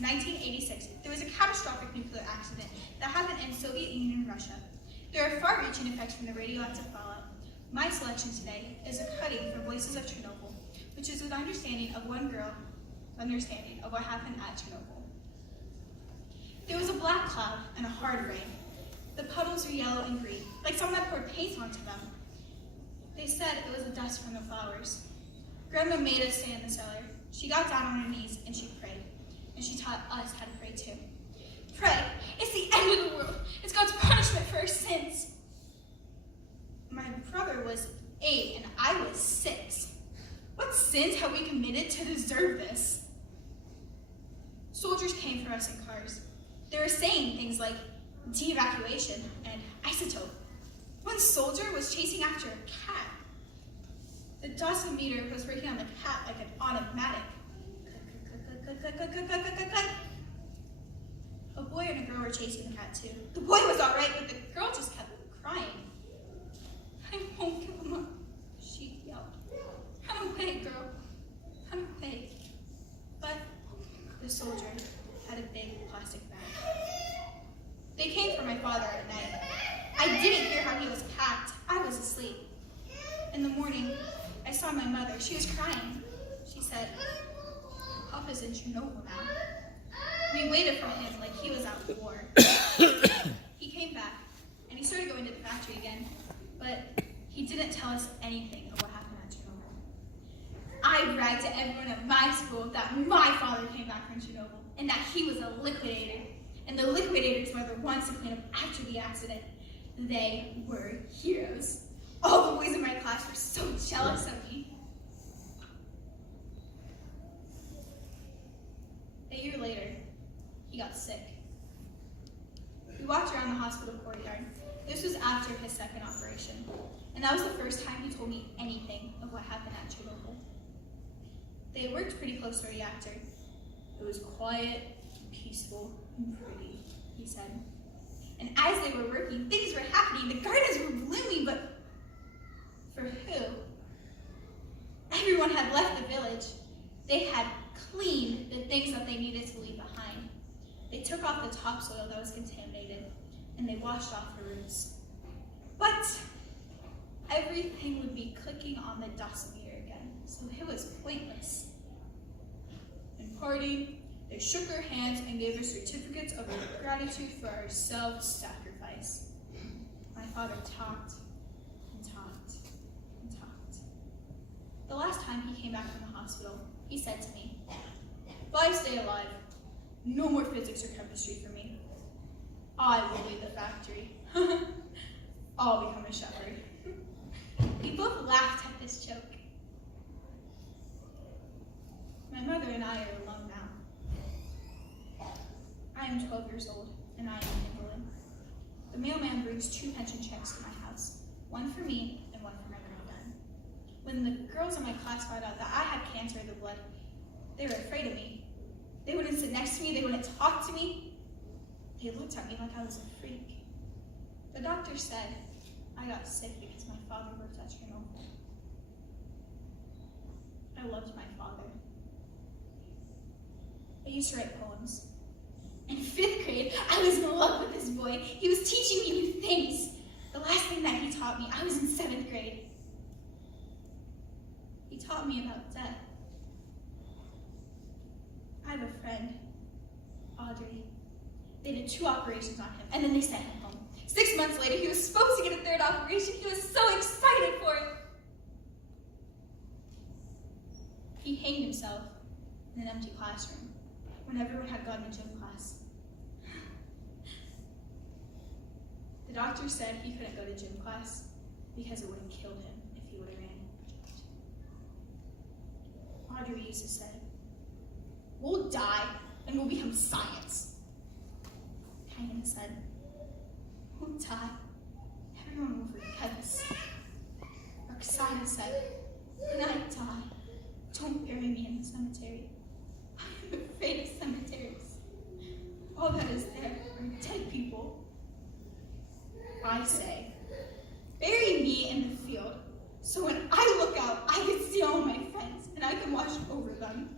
1986, there was a catastrophic nuclear accident that happened in Soviet Union and Russia. There are far-reaching effects from the radioactive fallout. My selection today is a cutting from Voices of Chernobyl, which is an understanding of one girl's understanding of what happened at Chernobyl. There was a black cloud and a hard rain. The puddles were yellow and green, like someone had poured paint onto them. They said it was the dust from the flowers. Grandma made us stay in the cellar. She got down on her knees and she prayed. And she taught us how to pray too. Pray. It's the end of the world. It's God's punishment for our sins. My brother was 8 and I was 6. What sins have we committed to deserve this? Soldiers came for us in cars. They were saying things like de-evacuation and isotope. One soldier was chasing after a cat. The dosimeter was working on the cat like an automatic. A boy and a girl were chasing the cat too. The boy was all right, but the girl just kept crying. I won't give him up, she yelled. Run away, girl. Run away. But the soldier had a big plastic bag. They came for my father at night. I didn't hear how he was packed. I was asleep. In the morning, I saw my mother. She was crying. She said, Papa's in Chernobyl now. We waited for him like he was out for war. He came back, and he started going to the factory again, but he didn't tell us anything of what happened at Chernobyl. I bragged to everyone at my school that my father came back from Chernobyl, and that he was a liquidator. And the liquidators were the ones to clean up after the accident. They were heroes. All the boys in my class were so jealous of me. A year later, he got sick. We walked around the hospital courtyard. This was after his second operation, and that was the first time he told me anything of what happened at Chernobyl. They worked pretty close to the reactor. It was quiet, peaceful, and pretty, he said. And as they were working, things were happening. The gardens were blooming, but for who? Everyone had left the village. They had cleaned the things that they needed to leave behind. They took off the topsoil that was contaminated, and they washed off the roots. But everything would be clicking on the dosimeter again, so it was pointless. In parting, they shook our hands and gave us certificates of gratitude for our self-sacrifice. My father talked and talked and talked. The last time he came back from the hospital, he said to me, if I stay alive, no more physics or chemistry for me. I will leave the factory. I'll become a shepherd. We both laughed at this joke. My mother and I are alone now. I am 12 years old, and I am an invalid. The mailman brings 2 pension checks to my house, one for me and one for my granddad. When the girls in my class found out that I had cancer in the blood, they were afraid of me. They wouldn't sit next to me, they wouldn't talk to me. They looked at me like I was a freak. The doctor said I got sick because my father worked at Chernobyl. I loved my father. I used to write poems. In 5th grade, I was in love with this boy. He was teaching me new things. The last thing that he taught me, I was in 7th grade. He taught me about death. I have a friend, Audrey. They did 2 operations on him, and then they sent him home. 6 months later, he was supposed to get a 3rd operation. He was so excited for it. He hanged himself in an empty classroom when everyone had gone to gym class. The doctor said he couldn't go to gym class because it would have killed him if he would have ran. Audrey used to say, we'll die and we'll become science. Kayan said, we'll die. Everyone will forget us. Roxana said, when I die, don't bury me in the cemetery. I'm afraid of cemeteries. All that is there are dead people. I say, bury me in the field, so when I look out, I can see all my friends and I can watch over them.